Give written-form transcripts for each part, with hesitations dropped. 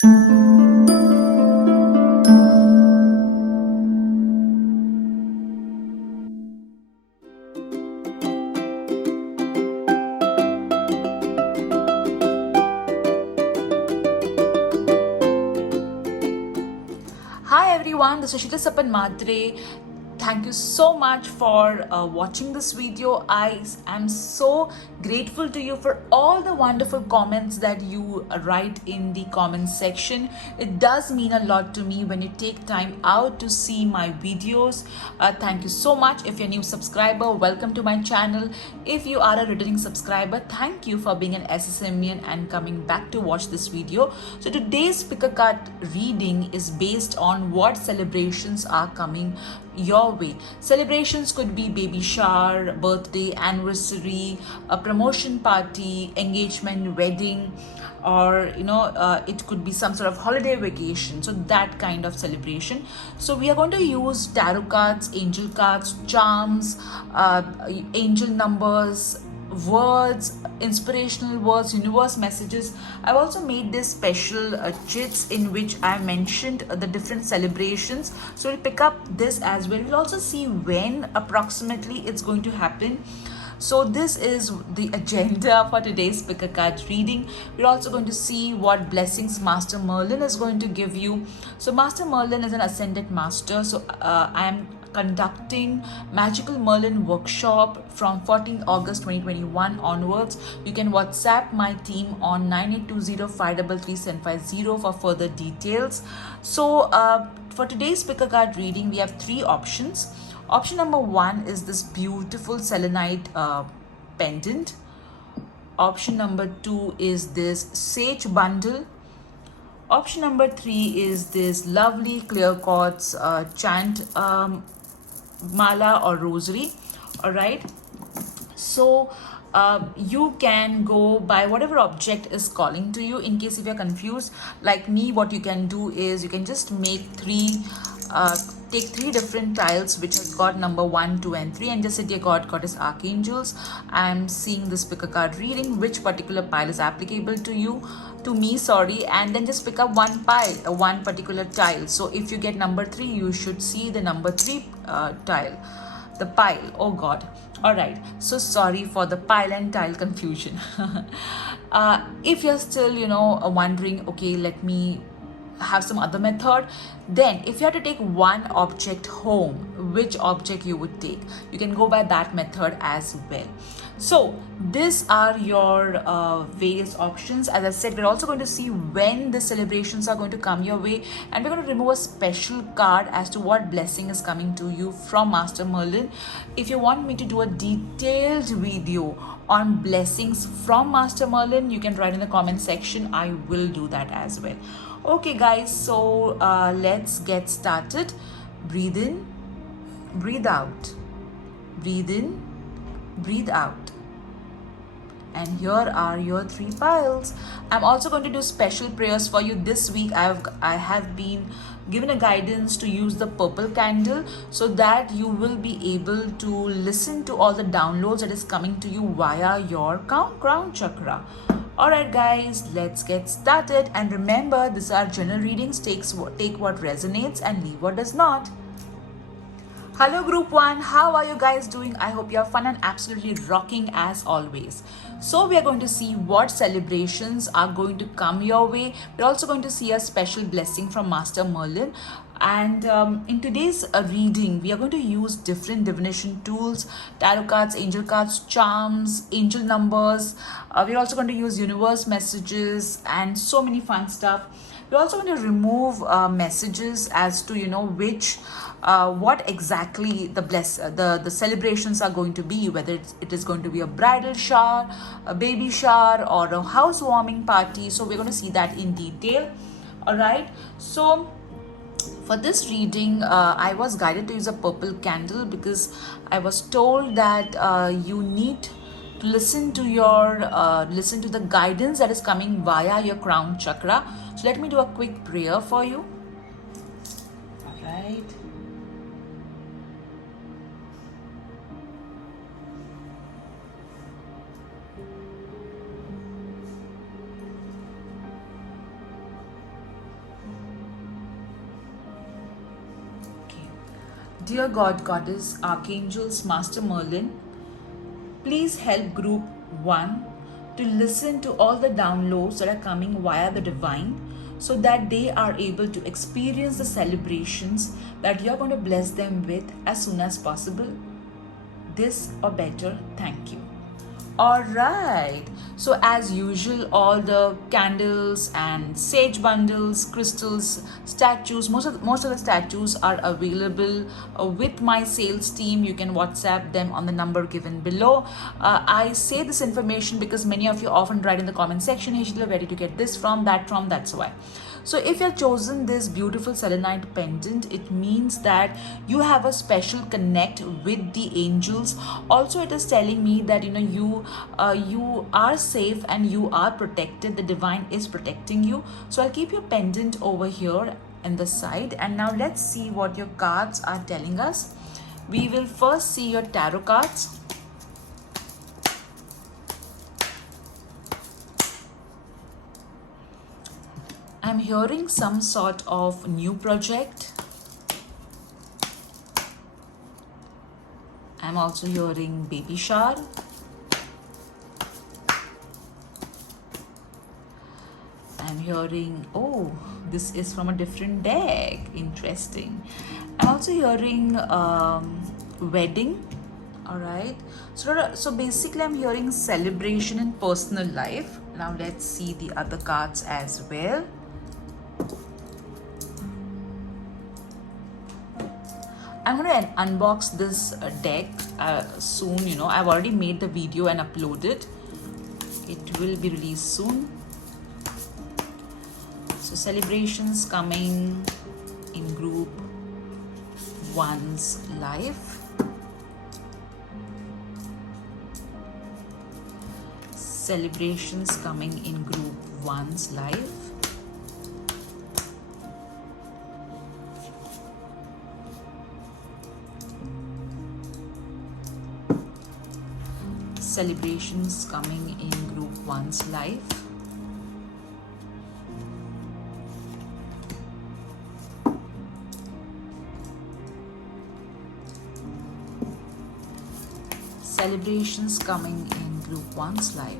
Hi everyone, this is Shita Sapan Matre. Thank you so much for watching this video. I am so grateful to you for all the wonderful comments that you write in the comment section. It does mean a lot to me when you take time out to see my videos. Thank you so much. If you're a new subscriber, welcome to my channel. If you are a returning subscriber, thank you for being an SSMian and coming back to watch this video. So today's pick a card reading is based on what celebrations are coming your way. Celebrations could be baby shower, birthday, anniversary, a promotion party, engagement, wedding, or it could be some sort of holiday vacation, so that kind of celebration. So we are going to use tarot cards, angel cards, charms, angel numbers, words, inspirational words, universe messages. I've also made this special chits in which I mentioned the different celebrations, so we'll pick up this as well. We'll also see when approximately it's going to happen. So this is the agenda for today's pick a card reading. We're also going to see what blessings Master Merlin is going to give you. So Master Merlin is an ascended master, so I am conducting Magical Merlin workshop from 14th August 2021 onwards. You can WhatsApp my team on 9820533750 for further details. So for today's pick a card reading, we have three options. Option number one is this beautiful selenite pendant. Option number two is this sage bundle. Option number three is this lovely clear quartz chant mala or rosary. All right. So you can go by whatever object is calling to you. In case if you're confused like me, what you can do is you can just make take three different tiles which has got number 1, 2 and 3 and just say, dear God, Goddess, Archangels, I'm seeing this pick a card reading, which particular pile is applicable to you, to me, sorry, and then just pick up one pile, one particular tile. So if you get number 3, you should see the number 3 tile, the pile. Oh God. All right, so sorry for the pile and tile confusion. If you're still wondering, okay, let me have some other method, then if you have to take one object home, which object you would take, you can go by that method as well. So these are your various options. As I said, we're also going to see when the celebrations are going to come your way, and we're going to remove a special card as to what blessing is coming to you from Master Merlin. If you want me to do a detailed video on blessings from Master Merlin, you can write in the comment section. I will do that as well. Okay guys, so let's get started. Breathe in, breathe out, breathe in, breathe out. And here are your three piles. I'm also going to do special prayers for you this week. I have been given a guidance to use the purple candle so that you will be able to listen to all the downloads that is coming to you via your crown chakra. Alright guys, let's get started, and remember, these are general readings. Take what resonates and leave what does not. Hello group 1, how are you guys doing? I hope you have fun and absolutely rocking as always. So we are going to see what celebrations are going to come your way. We're also going to see a special blessing from Master Merlin. And in today's reading, we are going to use different divination tools, tarot cards, angel cards, charms, angel numbers. We're also going to use universe messages and so many fun stuff. We're also going to remove messages as to which what exactly the celebrations are going to be, whether it is going to be a bridal shower, a baby shower, or a housewarming party. So we're going to see that in detail. All right, so for this reading, I was guided to use a purple candle because I was told that you need to listen to the guidance that is coming via your crown chakra. So let me do a quick prayer for you. All right. Dear God, Goddess, Archangels, Master Merlin, please help Group 1 to listen to all the downloads that are coming via the Divine so that they are able to experience the celebrations that you're going to bless them with as soon as possible. This or better, thank you. All right, so as usual, all the candles and sage bundles, crystals, statues, most of the statues are available with my sales team. You can WhatsApp them on the number given below. I say this information because many of you often write in the comment section, hey Sheila, where did you get this from, that from, that's why. So if you've chosen this beautiful selenite pendant, it means that you have a special connect with the angels. Also, it is telling me that you are safe and you are protected. The divine is protecting you. So I'll keep your pendant over here in the side. And now let's see what your cards are telling us. We will first see your tarot cards. I'm hearing some sort of new project. I'm also hearing baby shower. I'm hearing, oh, this is from a different deck. Interesting. I'm also hearing wedding. All right. So basically, I'm hearing celebration in personal life. Now let's see the other cards as well. I'm going to unbox this deck soon. I've already made the video and uploaded. It will be released soon. So celebrations coming in group 1's life. Celebrations coming in group 1's life. Celebrations coming in group 1's life. Celebrations coming in group 1's life.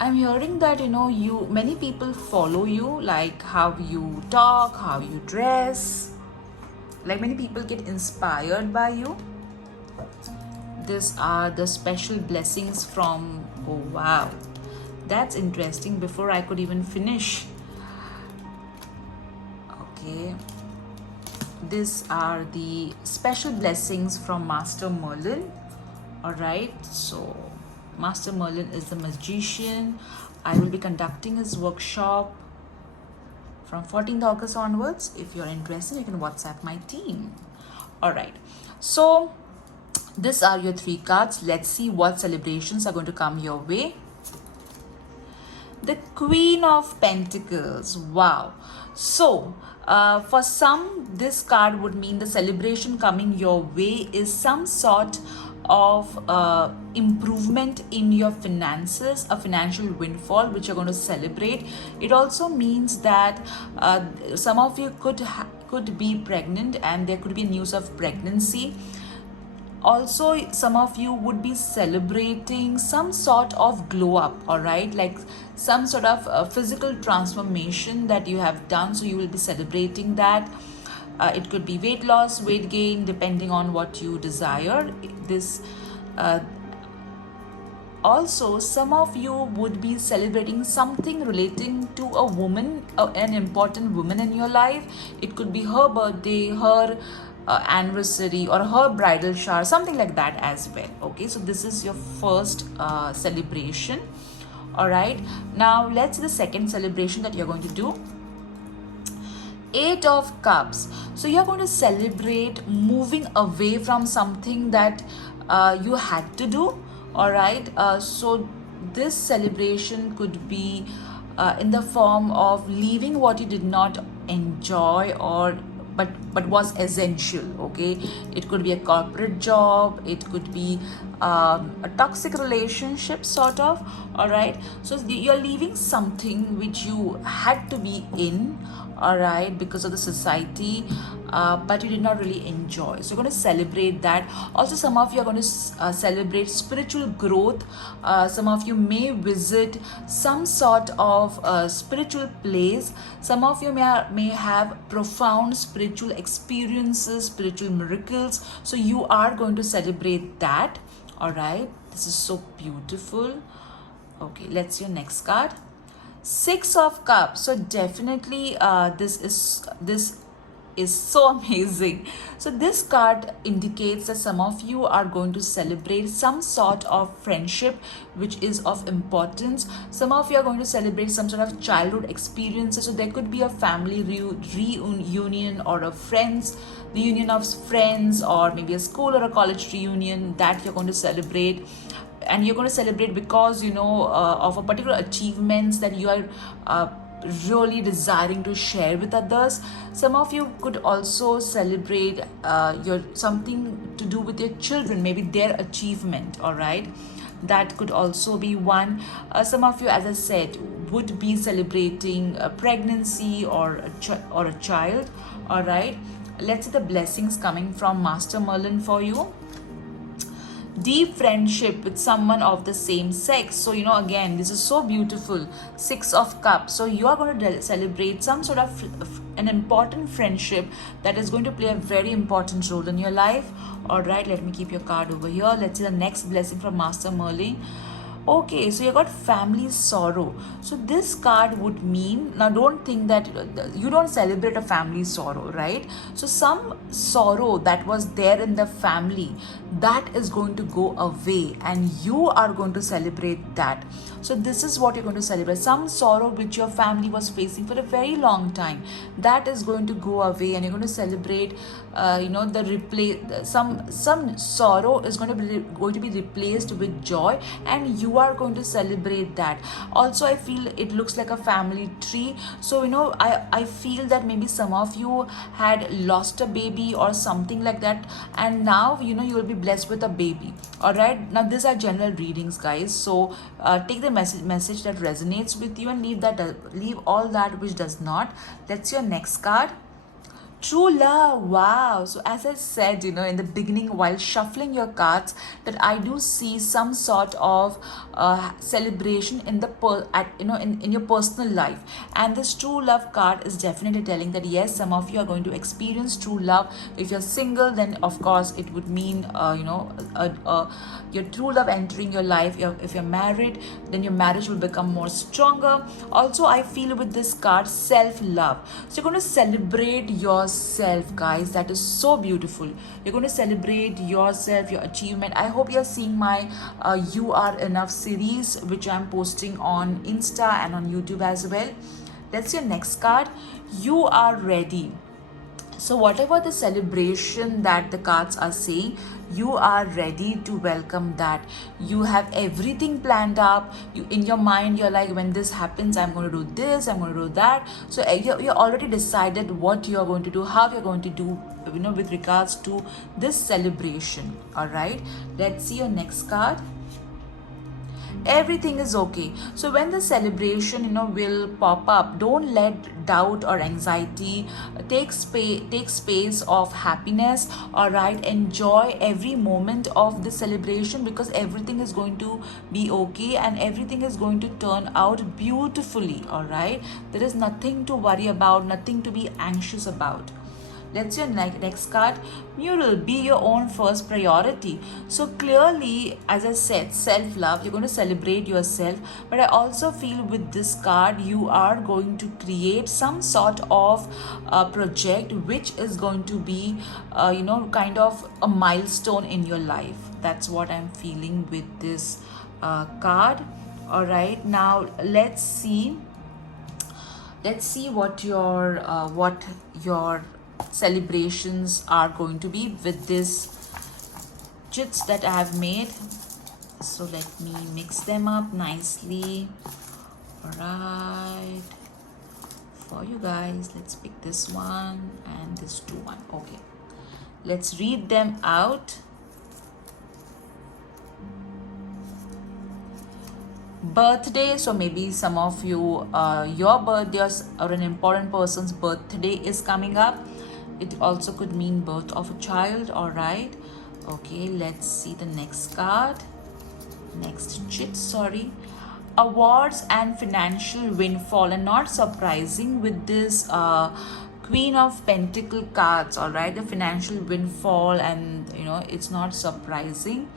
I'm hearing that many people follow you, like how you talk, how you dress. Like many people get inspired by you. These are the special blessings from, oh wow, that's interesting. Before I could even finish. Okay. These are the special blessings from Master Merlin. All right. So Master Merlin is the magician. I will be conducting his workshop from 14th August onwards. If you're interested, you can WhatsApp my team. All right. So these are your 3 cards. Let's see what celebrations are going to come your way. The Queen of Pentacles. Wow. So for some, this card would mean the celebration coming your way is some sort of improvement in your finances, a financial windfall which you're going to celebrate. It also means that some of you could be pregnant and there could be news of pregnancy. Also, some of you would be celebrating some sort of glow up, all right, like some sort of physical transformation that you have done. So you will be celebrating that. It could be weight loss, weight gain, depending on what you desire. Also, some of you would be celebrating something relating to a woman, an important woman in your life. It could be her birthday, her anniversary, or her bridal shower, something like that as well. Okay, so this is your first celebration. All right, now let's see the second celebration that you're going to do. 8 of Cups. So you're going to celebrate moving away from something that you had to do. All right, so this celebration could be in the form of leaving what you did not enjoy or but was essential. Okay, it could be a corporate job, it could be a toxic relationship sort of. All right, so you're leaving something which you had to be in, all right, because of the society, but you did not really enjoy. So you're going to celebrate that. Also, some of you are going to celebrate spiritual growth. Some of you may visit some sort of spiritual place. Some of you may have profound spiritual experiences, spiritual miracles. So you are going to celebrate that. All right, this is so beautiful. Okay, let's see your next card. Six of Cups. So definitely this is so amazing. So this card indicates that some of you are going to celebrate some sort of friendship which is of importance. Some of you are going to celebrate some sort of childhood experiences. So there could be a family reunion or a friends reunion of friends, or maybe a school or a college reunion that you're going to celebrate. And you're going to celebrate because of a particular achievements that you are really desiring to share with others. Some of you could also celebrate your something to do with your children, maybe their achievement. All right, that could also be one. Some of you, as I said, would be celebrating a pregnancy or a child. All right, let's see the blessings coming from Master Merlin for you. Deep friendship with someone of the same sex. So again, this is so beautiful. Six of Cups. So you are going to celebrate some sort of an important friendship that is going to play a very important role in your life. All right, let me keep your card over here. Let's see the next blessing from Master Merlin. Okay, so you got family sorrow. So this card would mean, now don't think that you don't celebrate a family sorrow, right? So some sorrow that was there in the family, that is going to go away and you are going to celebrate that. So this is what you're going to celebrate. Some sorrow which your family was facing for a very long time, that is going to go away and you're going to celebrate some sorrow is going to be replaced with joy, and you are going to celebrate that. Also, I feel it looks like a family tree. So I feel that maybe some of you had lost a baby or something like that, and now you will be blessed with a baby. All right, now these are general readings, guys. So take the message that resonates with you and leave all that which does not. Let's see your next card. True love. Wow. So as I said, in the beginning while shuffling your cards, that I do see some sort of celebration in in your personal life. And this true love card is definitely telling that yes, some of you are going to experience true love. If you're single, then of course it would mean your true love entering your life. If you're married, then your marriage will become more stronger. Also, I feel with this card, self-love. So you're going to celebrate yourself, guys. That is so beautiful. You're going to celebrate yourself, your achievement. I hope you're seeing my You Are Enough series, which I'm posting on Insta and on YouTube as well. Let's see your next card. You are ready. So whatever the celebration that the cards are saying, you are ready to welcome that. You have everything planned up. You in your mind, you're like, when this happens, I'm going to do this, I'm going to do that. So you're already decided what you're going to do, how you're going to do, with regards to this celebration. All right. Let's see your next card. Everything is okay. So when the celebration will pop up, don't let doubt or anxiety take space of happiness. All right, enjoy every moment of the celebration, because everything is going to be okay and everything is going to turn out beautifully. All right, there is nothing to worry about, nothing to be anxious about. Let's your next card. Mural, be your own first priority. So clearly, as I said, self-love, you're going to celebrate yourself. But I also feel with this card, you are going to create some sort of project which is going to be, kind of a milestone in your life. That's what I'm feeling with this card. All right, now let's see what your celebrations are going to be with this chits that I have made. So let me mix them up nicely. All right, for you guys, let's pick this one and this one. Okay, let's read them out. birthday. So maybe some of you, your birthday or an important person's birthday is coming up. It also could mean birth of a child. All right. Okay, let's see the next card. Next chit, sorry. Awards and financial windfall, and not surprising with this Queen of Pentacle cards. All right, the financial windfall, and it's not surprising.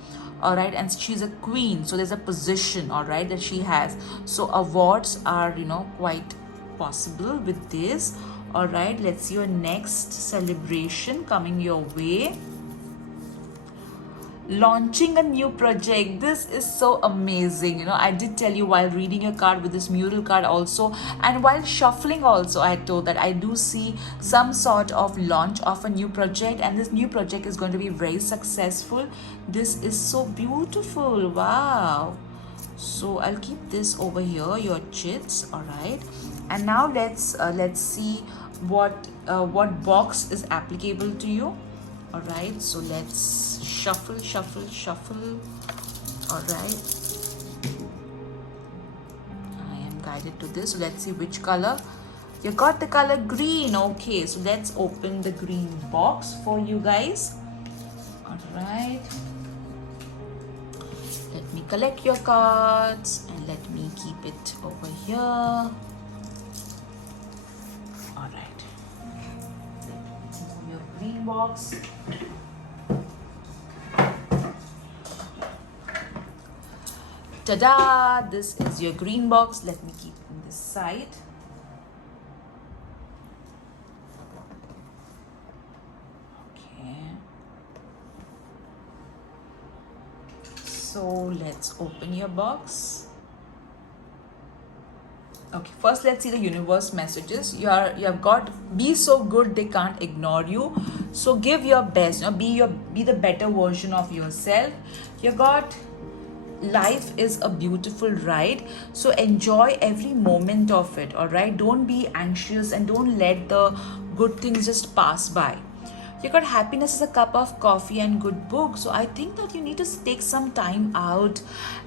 All right, and she's a queen, so there's a position, all right, that she has. So awards are quite possible with this. All right, let's see your next celebration coming your way. Launching a new project. This is so amazing. I did tell you while reading your card with this mural card also, and while shuffling also, I told that I do see some sort of launch of a new project, and this new project is going to be very successful. This is so beautiful. Wow. So I'll keep this over here, your chits. All right, and now let's see what box is applicable to you. All right, so let's shuffle. All right, I am guided to this. So let's see which color. You got the color green. Okay, so let's open the green box for you guys. All right, let me collect your cards and let me keep it over here. All right, your green box. Ta-da! This is your green box. Let me keep it on this side. Okay. So let's open your box. Okay, first let's see the universe messages. You have got, be so good they can't ignore you. So give your best. Be the better version of yourself. You got, life is a beautiful ride, so enjoy every moment of it. All right, don't be anxious and don't let the good things just pass by. You got, happiness is a cup of coffee and good book. So I think that you need to take some time out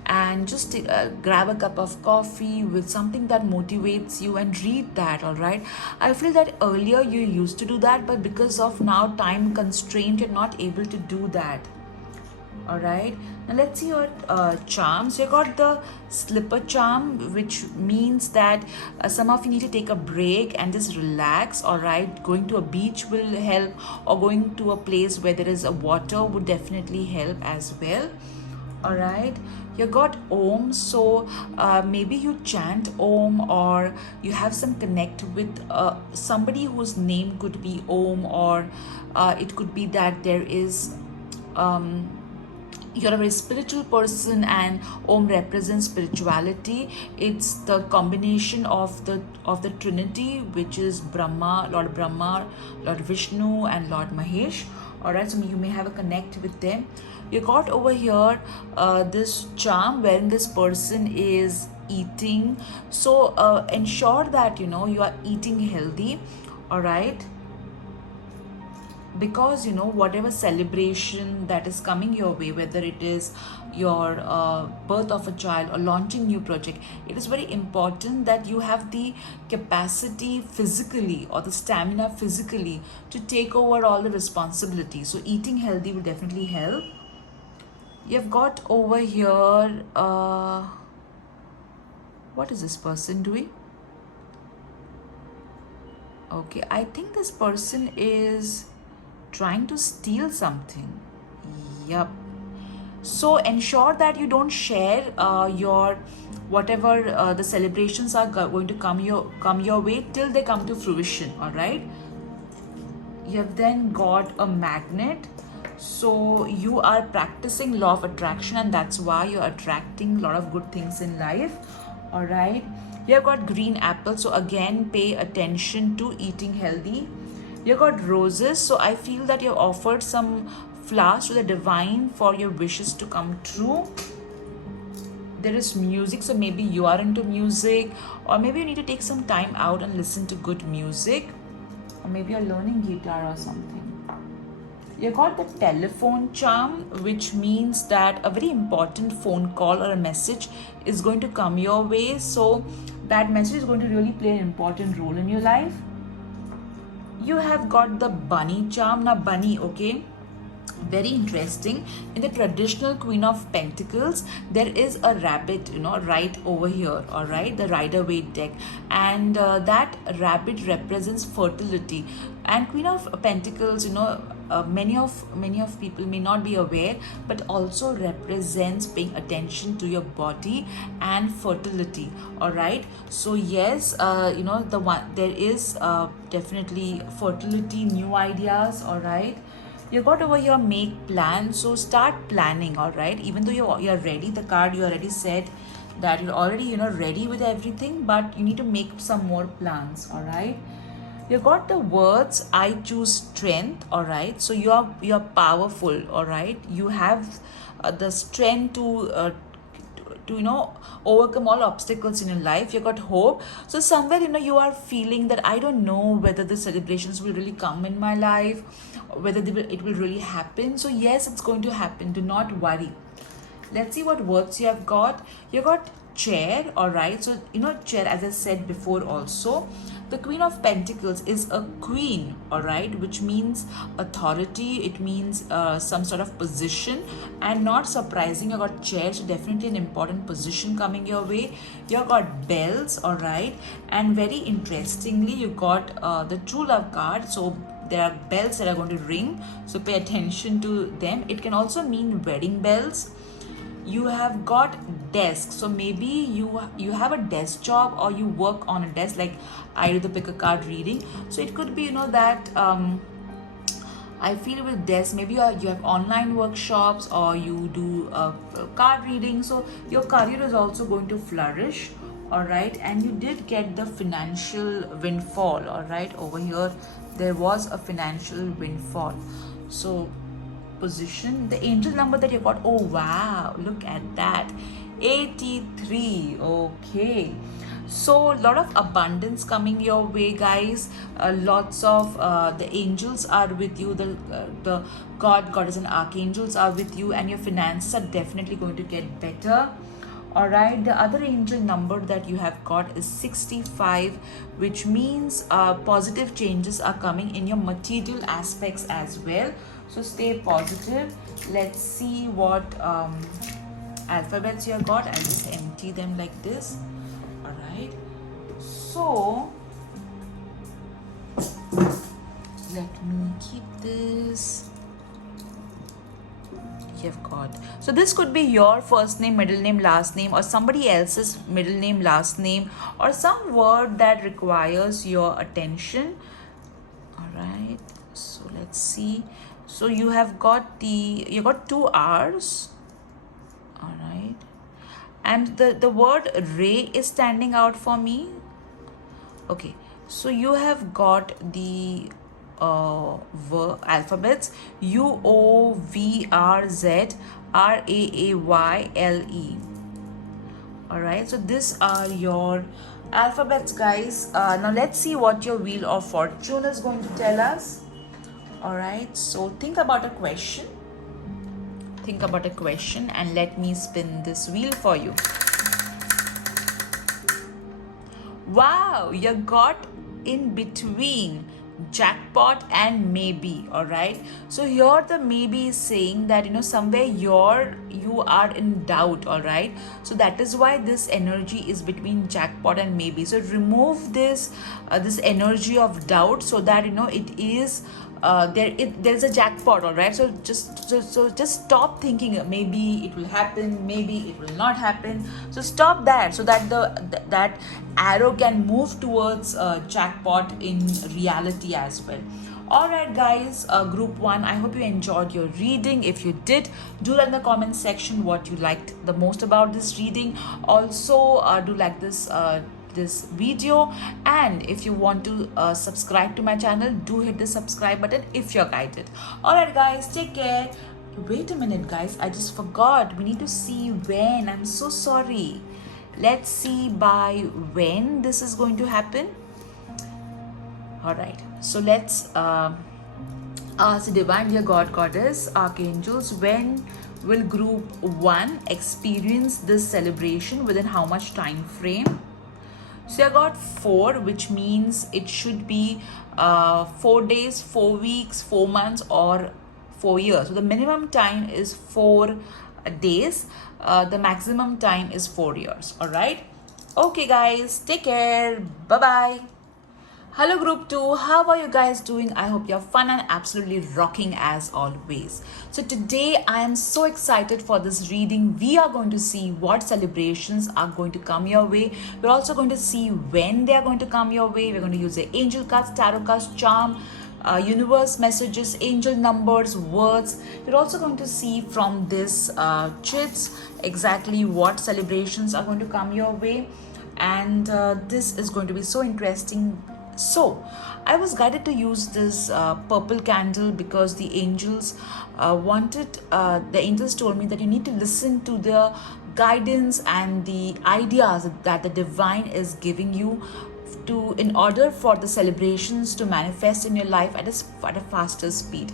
and just grab a cup of coffee with something that motivates you and read that. All right, I feel that earlier you used to do that, but because of now time constraint, you're not able to do that. All right, now let's see your charms. You got the slipper charm, which means that some of you need to take a break and just relax. All right, going to a beach will help, or going to a place where there is a water would definitely help as well. All right, you got Om, so maybe you chant Om, or you have some connect with somebody whose name could be Om, or it could be that there is you're a very spiritual person and Om represents spirituality. It's the combination of the Trinity, which is Brahma, Lord Vishnu, and Lord Mahesh. All right, so you may have a connect with them. You got over here this charm wherein this person is eating. So ensure that you are eating healthy. All right, because whatever celebration that is coming your way, whether it is your birth of a child or launching new project, it is very important that you have the capacity physically or the stamina physically to take over all the responsibility. So eating healthy will definitely help. You've got over here what is this person doing? Okay, I think this person is trying to steal something. Yup. So ensure that you don't share your whatever the celebrations are going to come your way till they come to fruition. All right, you have then got a magnet. So you are practicing law of attraction, and that's why you're attracting a lot of good things in life. All right, you have got green apple, so again pay attention to eating healthy. You got roses, so I feel that you've offered some flowers to the divine for your wishes to come true. There is music, so maybe you are into music, or maybe you need to take some time out and listen to good music, or maybe you're learning guitar or something. You got the telephone charm, which means that a very important phone call or a message is going to come your way. So that message is going to really play an important role in your life. You have got the bunny charm. Now bunny, okay, very interesting. In the traditional Queen of Pentacles, there is a rabbit, right over here, all right, the Rider Waite deck, and that rabbit represents fertility. And Queen of Pentacles, many of people may not be aware, but also represents paying attention to your body and fertility. All right, so yes, the one there is definitely fertility, new ideas. All right, you got over here make plans, so start planning. All right, even though you're ready, the card you already said that you're already ready with everything, but you need to make some more plans. All right, you got the words I choose strength. All right, so you're powerful. All right, you have the strength to overcome all obstacles in your life. You got hope. So somewhere you are feeling that I don't know whether the celebrations will really come in my life, whether it will really happen. So yes, it's going to happen, do not worry. Let's see what words you have got. You got chair. All right, so chair, as I said before also, the Queen of Pentacles is a queen. All right, which means authority, it means some sort of position. And not surprising, you got chair, so definitely an important position coming your way. You got bells. All right, and very interestingly, you got the true love card. So there are bells that are going to ring, so pay attention to them. It can also mean wedding bells. You have got desk, so maybe you have a desk job, or you work on a desk, like I do the pick a card reading. So it could be that I feel with desk, maybe you have online workshops, or you do card reading. So your career is also going to flourish. All right, and you did get the financial windfall. All right, over here there was a financial windfall. So position, the angel number that you got, oh wow, look at that, 83. Okay, so a lot of abundance coming your way, guys. Lots of the angels are with you, the god, goddess and archangels are with you, and your finances are definitely going to get better. All right, the other angel number that you have got is 65, which means positive changes are coming in your material aspects as well. So stay positive. Let's see what alphabets you have got. I'll just empty them like this. All right, so let me keep this. You've got, so this could be your first name, middle name, last name, or somebody else's middle name, last name, or some word that requires your attention. All right, so let's see. So you have got you got 2 R's. All right, and the word Ray is standing out for me. Okay, so you have got the alphabets UOVRZRAAYLE. All right, so these are your alphabets, guys. Now let's see what your wheel of fortune is going to tell us. All right, so think about a question, and let me spin this wheel for you. Wow, you got in between jackpot and maybe. All right, so here the maybe is saying that somewhere you are in doubt. All right, so that is why this energy is between jackpot and maybe. So remove this energy of doubt, so that it is there's a jackpot. All right, so just stop thinking maybe it will happen, maybe it will not happen. So stop that, so that that arrow can move towards jackpot in reality as well. All right, guys, group 1, I hope you enjoyed your reading. If you did, do let in the comment section what you liked the most about this reading. Also do like this video, and if you want to subscribe to my channel, do hit the subscribe button if you're guided. All right, guys, take care. Wait a minute, guys, I just forgot, we need to see when. I'm so sorry. Let's see by when this is going to happen. All right, so let's So divine dear God, Goddess, Archangels, when will group 1 experience this celebration, within how much time frame? So I got 4, which means it should be 4 days, 4 weeks, 4 months, or 4 years. So the minimum time is 4 days. The maximum time is 4 years. All right. Okay, guys. Take care. Bye bye. Hello group 2, how are you guys doing? I hope you're fun and absolutely rocking as always. So today I am so excited for this reading. We are going to see what celebrations are going to come your way. We're also going to see when they are going to come your way. We're going to use the angel cards, tarot cards, charm, universe messages, angel numbers, words. You're also going to see from this chits exactly what celebrations are going to come your way, and this is going to be so interesting. So I was guided to use this purple candle because the angels the angels told me that you need to listen to the guidance and the ideas that the divine is giving you to, in order for the celebrations to manifest in your life at a faster speed.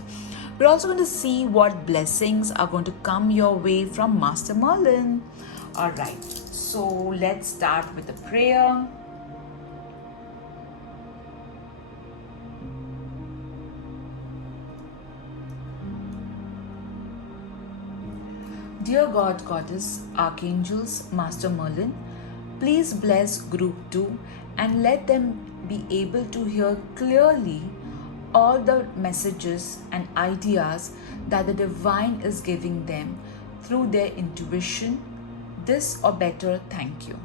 We're also going to see what blessings are going to come your way from Master Merlin. All right, so let's start with the prayer. Dear God, Goddess, Archangels, Master Merlin, please bless Group 2 and let them be able to hear clearly all the messages and ideas that the Divine is giving them through their intuition. This or better, thank you.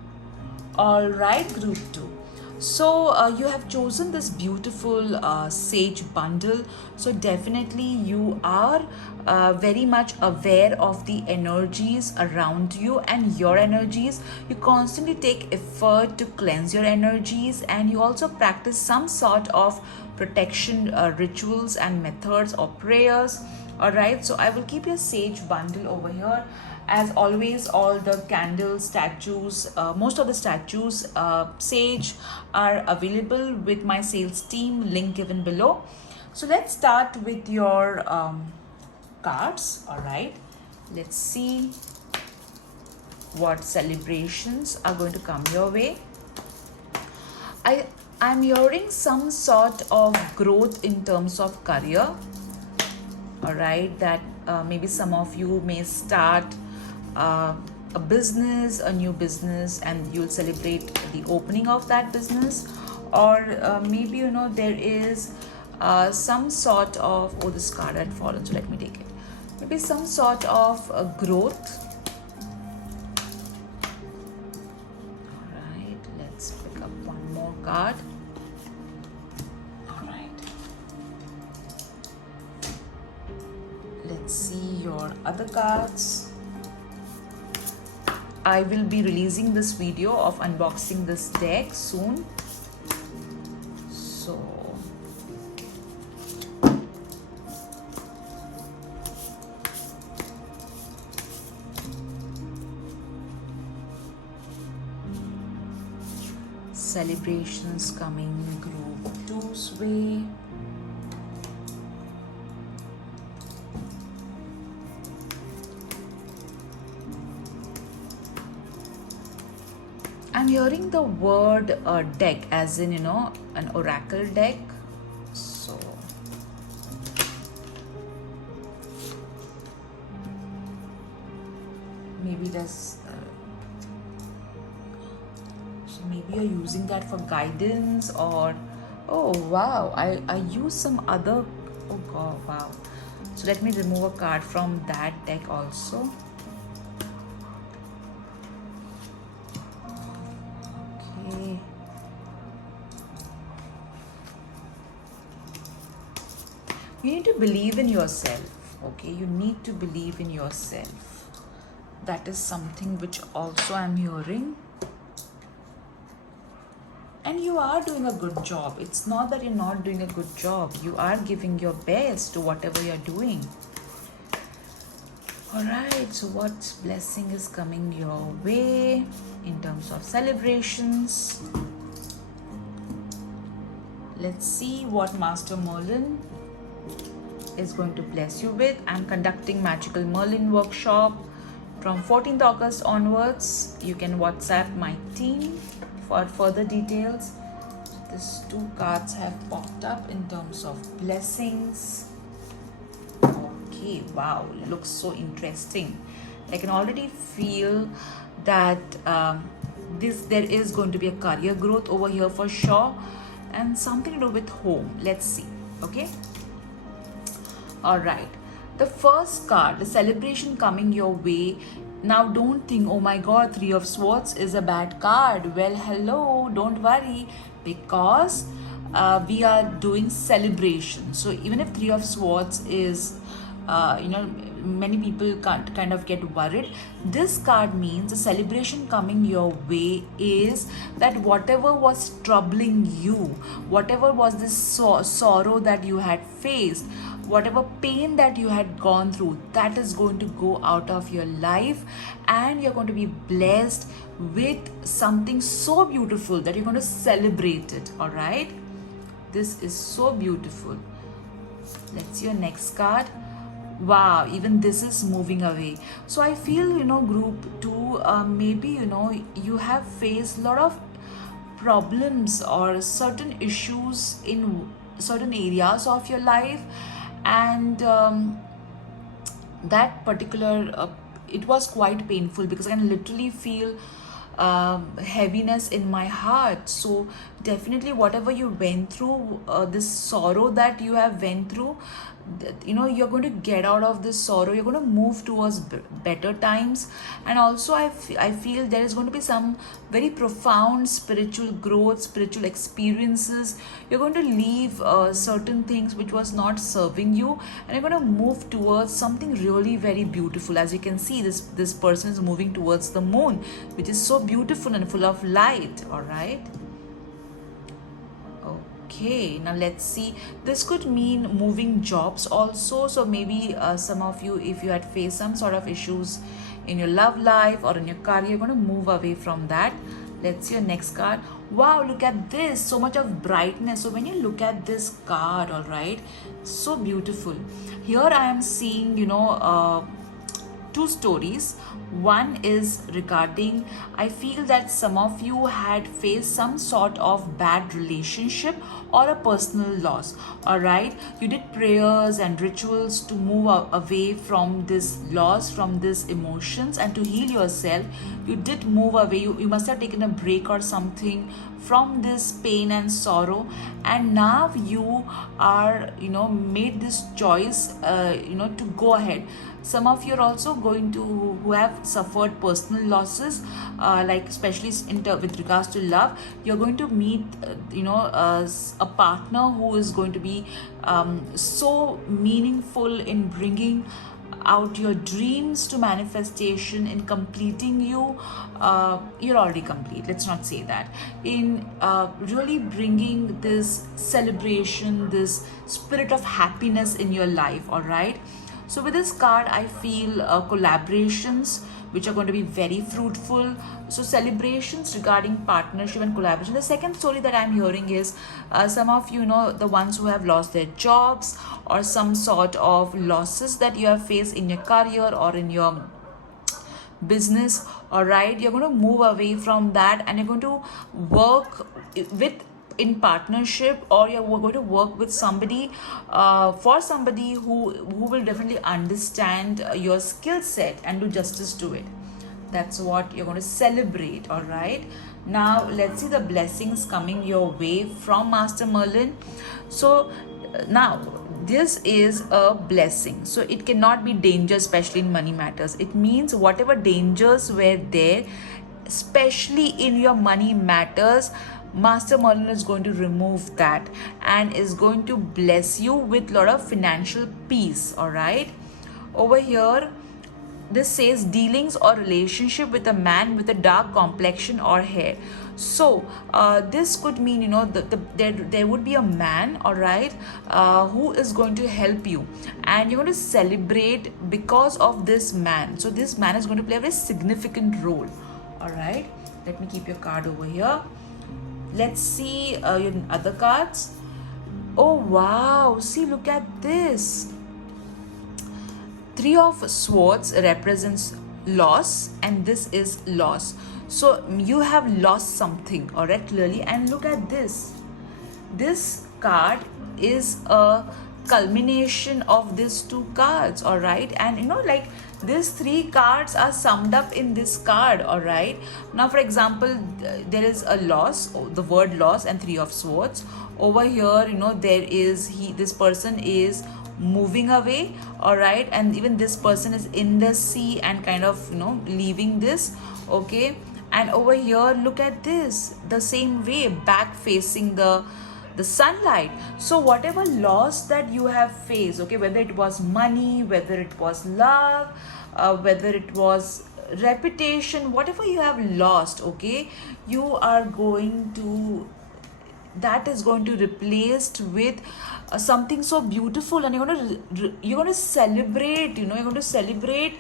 All right, Group 2. So you have chosen this beautiful sage bundle. So definitely you are very much aware of the energies around you and your energies. You constantly take effort to cleanse your energies, and you also practice some sort of protection rituals and methods or prayers. All right, so I will keep your sage bundle over here. As always, all the candles, statues, most of the statues, sage, are available with my sales team, link given below. So let's start with your cards. All right, let's see what celebrations are going to come your way. I'm hearing some sort of growth in terms of career. All right, that maybe some of you may start a business, a new business, and you'll celebrate the opening of that business. Or maybe there is some sort of, oh, this card had fallen, so let me take it. Maybe some sort of growth. All right, let's pick up one more card. All right, let's see your other cards. I will be releasing this video of unboxing this deck soon. So celebrations coming Group 2's way. I'm hearing the word deck, as in, an oracle deck. So maybe that's so maybe you're using that for guidance, or oh wow, I use some other, oh god, wow. So let me remove a card from that deck also. You need to believe in yourself, okay? You need to believe in yourself. That is something which also I'm hearing. And you are doing a good job. It's not that you're not doing a good job. You are giving your best to whatever you're doing. All right, so what blessing is coming your way in terms of celebrations? Let's see what Master Merlin is going to bless you with. I'm conducting Magical Merlin workshop from 14th August onwards. You can WhatsApp my team for further details. These two cards have popped up in terms of blessings. Okay, wow, looks so interesting. I can already feel that there is going to be a career growth over here for sure, and something to do with home. Let's see. Okay, all right, the first card, the celebration coming your way. Now don't think, oh my god, Three of Swords is a bad card. Well, hello, don't worry, because we are doing celebration. So even if Three of Swords is many people can't kind of get worried. This card means the celebration coming your way is that whatever was troubling you, whatever was this sorrow that you had faced, whatever pain that you had gone through, that is going to go out of your life, and you're going to be blessed with something so beautiful that you're going to celebrate it. All right, this is so beautiful. Let's see your next card. Wow, even this is moving away. So I feel, group 2, maybe, you have faced a lot of problems or certain issues in certain areas of your life, and that particular it was quite painful, because I can literally feel heaviness in my heart. So definitely whatever you went through, this sorrow that you have went through, you're going to get out of this sorrow. You're going to move towards better times. And also I feel there is going to be some very profound spiritual growth, spiritual experiences. You're going to leave certain things which was not serving you, and you're going to move towards something really very beautiful. As you can see, this person is moving towards the moon, which is so beautiful and full of light. All right, okay, now let's see. This could mean moving jobs also. So maybe some of you, if you had faced some sort of issues in your love life or in your career, you're going to move away from that. Let's see your next card. Wow, look at this, so much of brightness. So when you look at this card, all right, so beautiful. Here I am seeing, two stories. One is regarding, I feel that some of you had faced some sort of bad relationship or a personal loss. All right, you did prayers and rituals to move away from this loss, from these emotions, and to heal yourself. You did move away. You must have taken a break or something from this pain and sorrow, and now you are made this choice to go ahead. Some of you are also going to, who have suffered personal losses, like especially with regards to love. You're going to meet a partner who is going to be so meaningful in bringing out your dreams to manifestation, in completing you. You're already complete, let's not say that. In really bringing this celebration, this spirit of happiness in your life. All right, so with this card, I feel collaborations which are going to be very fruitful. So celebrations regarding partnership and collaboration. The second story that I'm hearing is some of you know the ones who have lost their jobs, or some sort of losses that you have faced in your career or in your business. All right, you're going to move away from that, and you're going to work in partnership, or you're going to work with somebody, for somebody who will definitely understand your skill set and do justice to it. That's what you're going to celebrate. All right, now let's see the blessings coming your way from Master Merlin. So now this is a blessing, so it cannot be danger, especially in money matters. It means whatever dangers were there, especially in your money matters, Master Merlin is going to remove that and is going to bless you with a lot of financial peace. All right, over here this says dealings or relationship with a man with a dark complexion or hair. So this could mean there would be a man, all right, who is going to help you, and you're going to celebrate because of this man. So this man is going to play a very significant role. All right, let me keep your card over here. Let's see your other cards. Oh wow, see, look at this. Three of Swords represents loss, and this is loss. So you have lost something, all right, clearly. And look at this. This card is a culmination of these two cards, all right. And you know, like, these three cards are summed up in this card, all right. Now, for example, there is a loss, the word loss, and Three of Swords. Over here, you know, there is this person is moving away, all right. And even this person is in the sea and kind of, you know, leaving this, okay. And over here, look at this, the same way, back facing the sunlight. So whatever loss that you have faced, okay, whether it was money, whether it was love, whether it was reputation, whatever you have lost, okay, you are going to, that is going to replaced with something so beautiful. And you're going to celebrate, you know, you're going to celebrate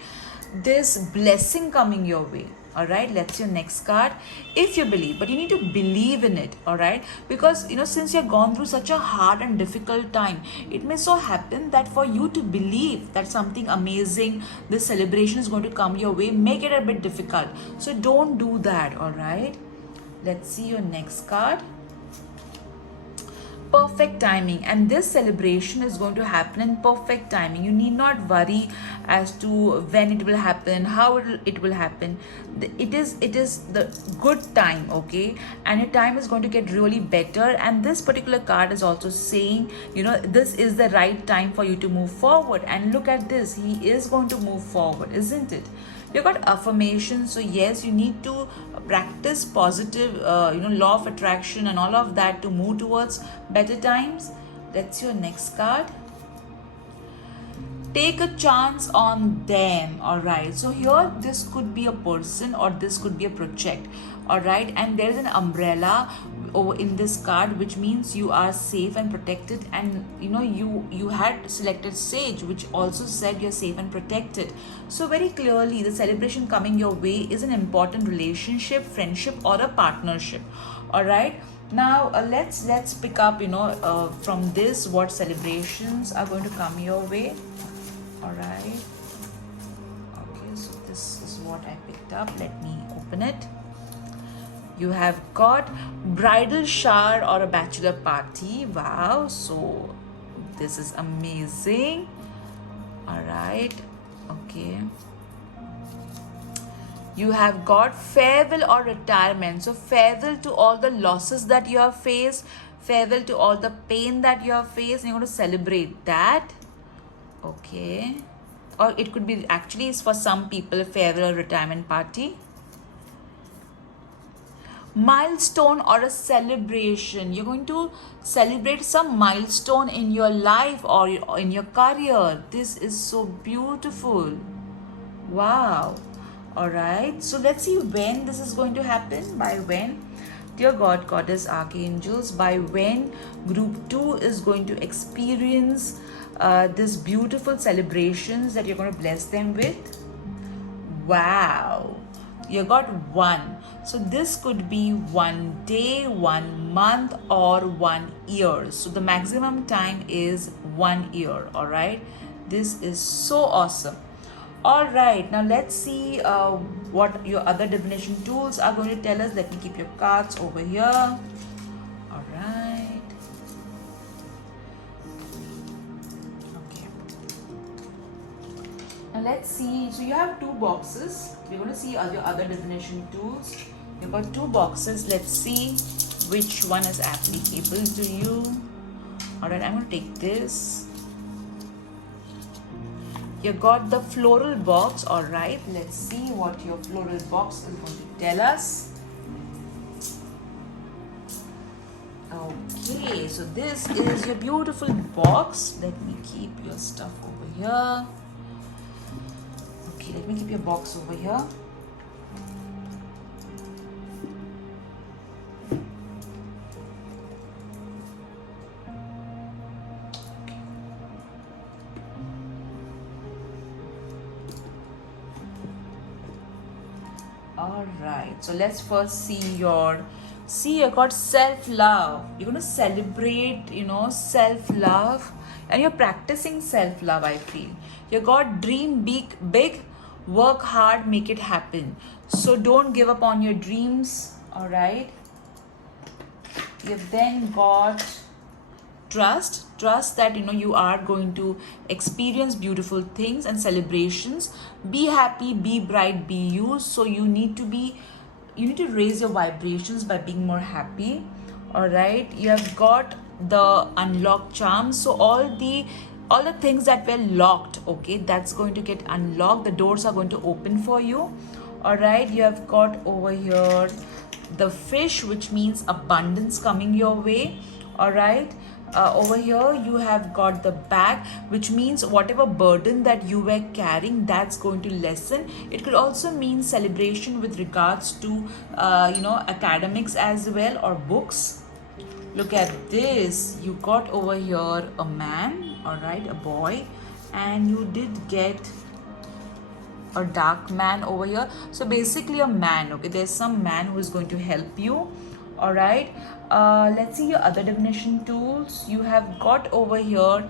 this blessing coming your way, all right. Let's your next card. If you believe, but you need to believe in it, all right, because, you know, since you've gone through such a hard and difficult time, it may so happen that for you to believe that something amazing, this celebration is going to come your way, make it a bit difficult. So don't do that, all right. Let's see your next card. Perfect timing, and this celebration is going to happen in perfect timing. You need not worry as to when it will happen, how it will happen. It is the good time, okay, and your time is going to get really better. And this particular card is also saying, you know, this is the right time for you to move forward. And look at this, he is going to move forward, isn't it? You got affirmation. So yes, you need to practice positive, you know, law of attraction and all of that to move towards better times. That's your next card. Take a chance on them, all right. So here, this could be a person or this could be a project, all right. And there is an umbrella over in this card, which means you are safe and protected. And you know, you had selected Sage, which also said you're safe and protected. So very clearly, the celebration coming your way is an important relationship, friendship, or a partnership, all right. Now let's pick up, you know, from this, what celebrations are going to come your way, all right. Okay, so this is what I picked up. Let me open it. You have got bridal shower or a bachelor party. Wow, so this is amazing, all right. Okay, you have got farewell or retirement. So farewell to all the losses that you have faced, farewell to all the pain that you have faced, and you're going to celebrate that, okay. Or it could be, actually, is for some people, farewell or retirement party. Milestone or a celebration. You're going to celebrate some milestone in your life or in your career. This is so beautiful. Wow. All right, so let's see when this is going to happen. By when, dear God, Goddess, Archangels, by when group 2 is going to experience this beautiful celebrations that you're going to bless them with. Wow, you got 1. So this could be 1 day, 1 month, or 1 year. So the maximum time is 1 year, all right. This is so awesome. All right, now let's see what your other divination tools are going to tell us. Let me keep your cards over here. All right. Okay. Now let's see. So you have 2 boxes. We're going to see your other divination tools. You've got 2 boxes. Let's see which one is applicable to you. All right, I'm going to take this. You got the floral box, all right. Let's see what your floral box is going to tell us. Okay, so this is your beautiful box. Let me keep your stuff over here. Okay, let me keep your box over here. All right, so let's first see you got self-love. You're going to celebrate, you know, self-love, and you're practicing self-love, I feel. You got dream big, work hard, make it happen. So don't give up on your dreams. All right. You've then got trust that you are going to experience beautiful things and celebrations. Be happy, be bright, be you. So you need to raise your vibrations by being more happy. All right, you have got the unlock charm. So all the things that were locked, okay, that's going to get unlocked. The doors are going to open for you. All right, you have got over here the fish, which means abundance coming your way. All right, over here you have got the bag, which means whatever burden that you were carrying, that's going to lessen. It could also mean celebration with regards to academics as well, or books. Look at this, you got over here a man, all right, a boy, and you did get a dark man over here. So basically a man, okay, there's some man who is going to help you. All right, let's see your other divination tools. You have got over here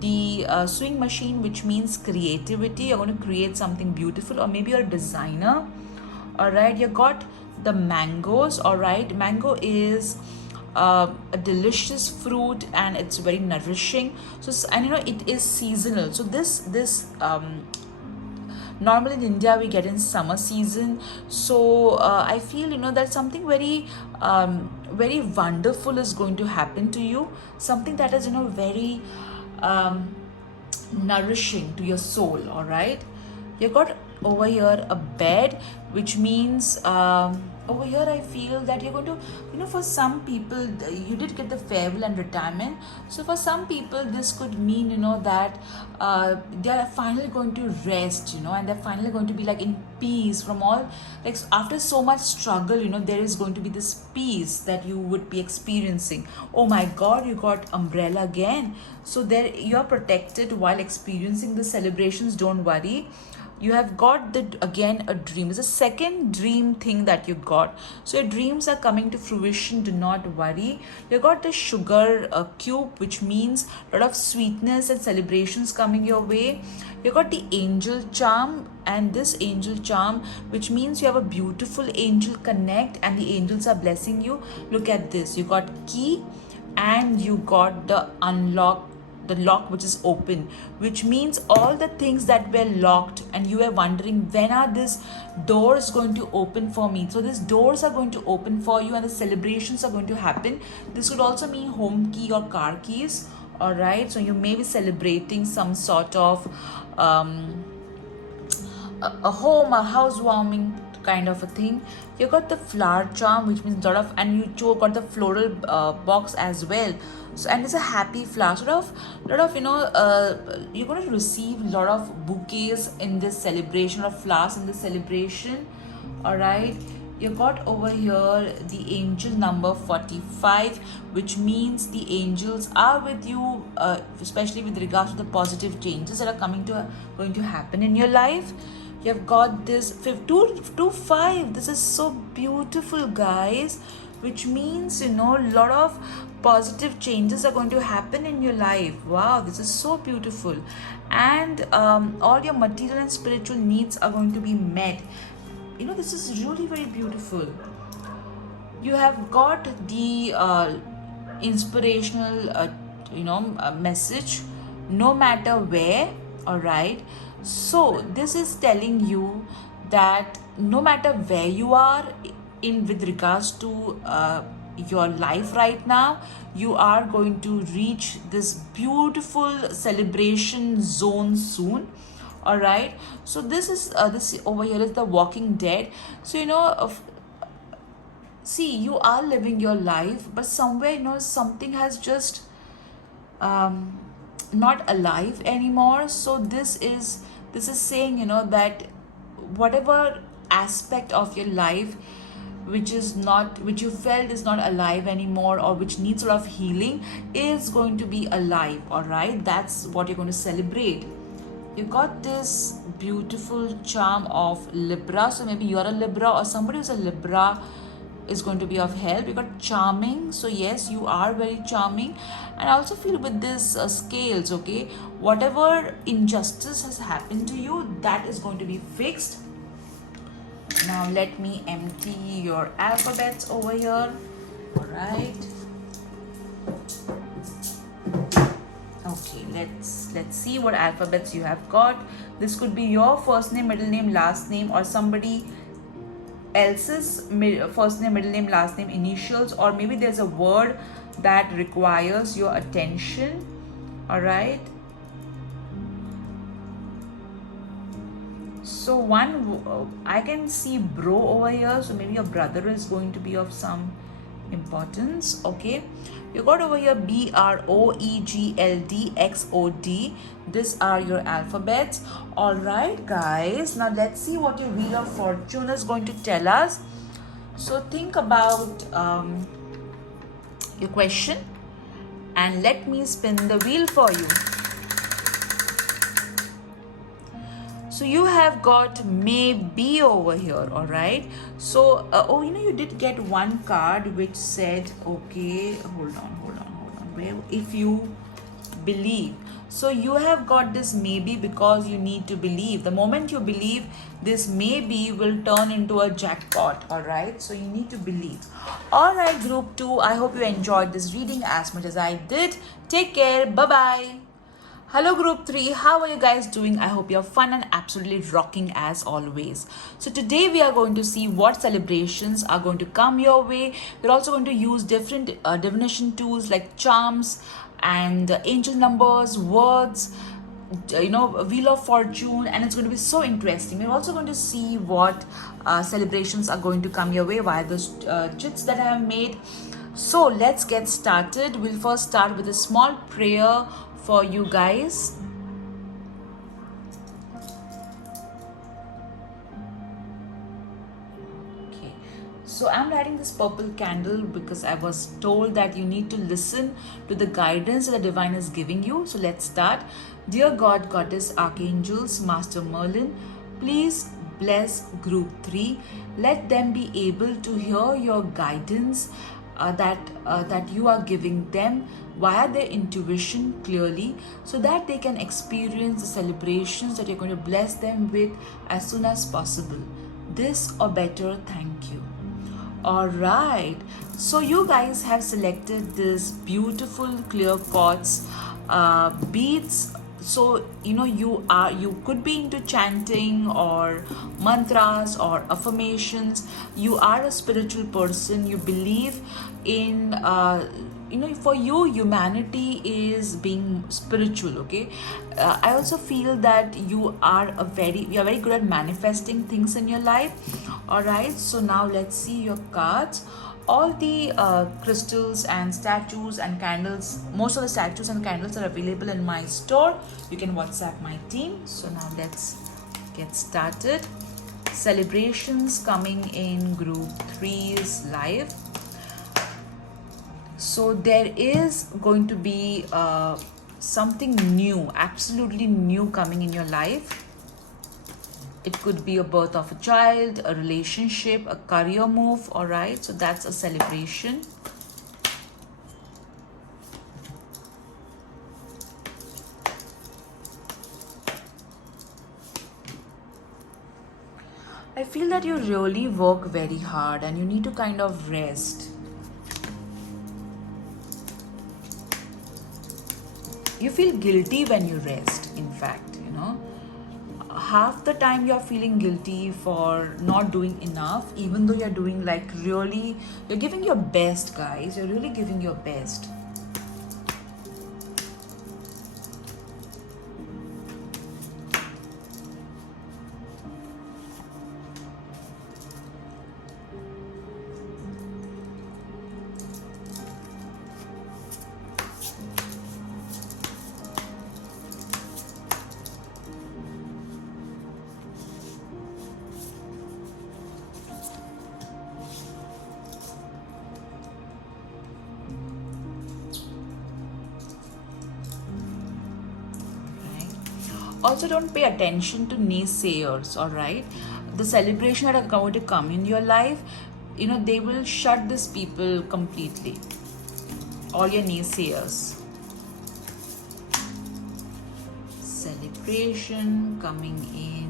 the sewing machine, which means creativity. You're going to create something beautiful, or maybe you're a designer. All right, you got the mangoes. All right, mango is a delicious fruit and it's very nourishing. So, and it is seasonal. So this normally in India we get in summer season. So I feel that something very wonderful is going to happen to you. Something that is very nourishing to your soul. All right, you got over here a bed, which means over here I feel that you're going to for some people, you did get the farewell and retirement. So for some people this could mean that they are finally going to rest, and they're finally going to be like in peace from all, like after so much struggle, there is going to be this peace that you would be experiencing. Oh my god, you got umbrella again. So there you're protected while experiencing the celebrations. Don't worry. You have got again a dream. It's a second dream thing that you got. So your dreams are coming to fruition. Do not worry. You got the sugar cube, which means a lot of sweetness and celebrations coming your way. You got the angel charm, and this angel charm, which means you have a beautiful angel connect and the angels are blessing you. Look at this. You got key and you got the lock which is open, which means all the things that were locked and you were wondering when are these doors going to open for me. So these doors are going to open for you and the celebrations are going to happen. This could also mean home key or car keys. All right, so you may be celebrating some sort of a home, a housewarming kind of a thing. You got the flower charm, which means lot of, and you got the floral box as well. So, and it's a happy flower, lot of you're going to receive a lot of bouquets in this celebration, of flowers in this celebration. All right, you got over here the angel number 45, which means the angels are with you, especially with regards to the positive changes that are going to happen in your life. You have got this 5. This is so beautiful, guys, which means lot of positive changes are going to happen in your life. Wow, this is so beautiful. And all your material and spiritual needs are going to be met. This is really very beautiful. You have got the inspirational message, no matter where. All right, so this is telling you that no matter where you are in with regards to your life right now, you are going to reach this beautiful celebration zone soon. All right, so this over here is the Walking Dead. So see, you are living your life, but somewhere something has just not alive anymore. So this is saying that whatever aspect of your life which you felt is not alive anymore, or which needs a lot of healing, is going to be alive. All right, that's what you're going to celebrate. You got this beautiful charm of Libra. So maybe you're a Libra or somebody who's a Libra is going to be of help. You got charming, so yes, you are very charming. And I also feel with this scales, okay, whatever injustice has happened to you, that is going to be fixed. Now let me empty your alphabets over here. All right. Okay, let's see what alphabets you have got. This could be your first name, middle name, last name, or somebody else's first name, middle name, last name, initials, or maybe there's a word that requires your attention. All right. So I can see bro over here, so maybe your brother is going to be of some importance. Okay, you got over here BROEGLDXOD. These are your alphabets. All right, guys, now let's see what your Wheel of Fortune is going to tell us. So think about your question and let me spin the wheel for you. So you have got maybe over here. All right, so you did get one card which said, okay, hold on, where, if you believe. So you have got this maybe because you need to believe. The moment you believe, this maybe will turn into a jackpot. All right, so you need to believe. All right, group 2, I hope you enjoyed this reading as much as I did. Take care. Bye bye. Hello group 3, how are you guys doing? I hope you're fun and absolutely rocking as always. So today we are going to see what celebrations are going to come your way. We're also going to use different divination tools like charms and angel numbers, words, Wheel of Fortune, and it's going to be so interesting. We're also going to see what celebrations are going to come your way via those chits that I have made. So let's get started. We'll first start with a small prayer for you guys. Okay, so I'm lighting this purple candle because I was told that you need to listen to the guidance that the divine is giving you. So let's start. Dear God, Goddess, Archangels, Master Merlin, please bless group 3. Let them be able to hear your guidance that you are giving them via their intuition clearly, so that they can experience the celebrations that you're going to bless them with as soon as possible. This or better, thank you. All right, so you guys have selected this beautiful clear quartz beads. So you could be into chanting or mantras or affirmations. You are a spiritual person. You believe in for you, humanity is being spiritual. Okay, I also feel that you are very good at manifesting things in your life. All right, so now let's see your cards. All the crystals and statues and candles, most of the statues and candles are available in my store. You can WhatsApp my team. So now let's get started. Celebrations coming in group 3's live. So there is going to be something new, absolutely new coming in your life. It could be a birth of a child, a relationship, a career move. All right, so that's a celebration. I feel that you really work very hard and you need to kind of rest. You feel guilty when you rest, in fact, half the time you're feeling guilty for not doing enough, even though you're doing you're giving your best, guys. You're really giving your best. Also, don't pay attention to naysayers. All right, the celebration that are going to come in your life, they will shut these people completely, all your naysayers. Celebration coming in.